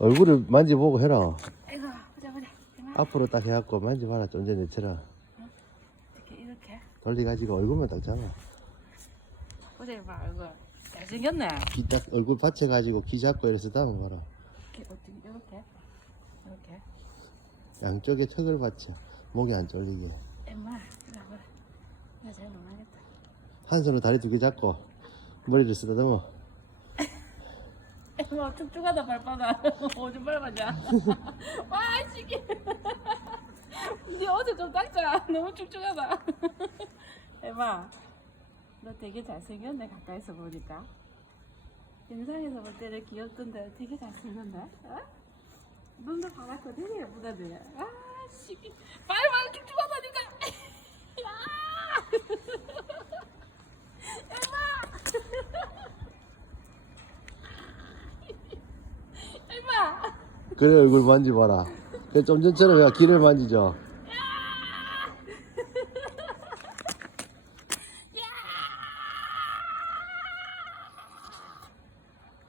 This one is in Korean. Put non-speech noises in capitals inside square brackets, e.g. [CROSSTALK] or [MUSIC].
얼굴을 만져보고 해라. 아이고 보자 보자 앞으로 딱 해갖고 만져봐라. 좀 전에 처럼 이렇게 이렇게 돌려가지고 얼굴만 딱 잡아. 보자 이마 얼굴 잘생겼네 귀 딱 얼굴 받쳐가지고 귀 잡고 이래서 담아봐라. 이렇게 어떻게 이렇게 이렇게 양쪽에 턱을 받쳐. 목이 안 쫄리게. 엄마 보자 보자 나잘 놀아야겠다 한 손으로 다리 두 개 잡고 머리를 쓰다듬어. 엄마 축축하다 발바닥. [LAUGHS] 오줌 밟아자 [LAUGHS] 와 시기 네 [LAUGHS] 어제 좀 닦자. 너무 축축하다. 에마 너 되게 잘생겼네 가까이서 보니까. 영상에서 볼 때는 귀엽던데 되게 잘생겼네. 어? 눈도 파랗고 되게 예쁘다네 아 시기 발발 축축하다니까 에마 그래 얼굴 만져봐라. 그래 좀 전처럼 야 귀를 만지죠.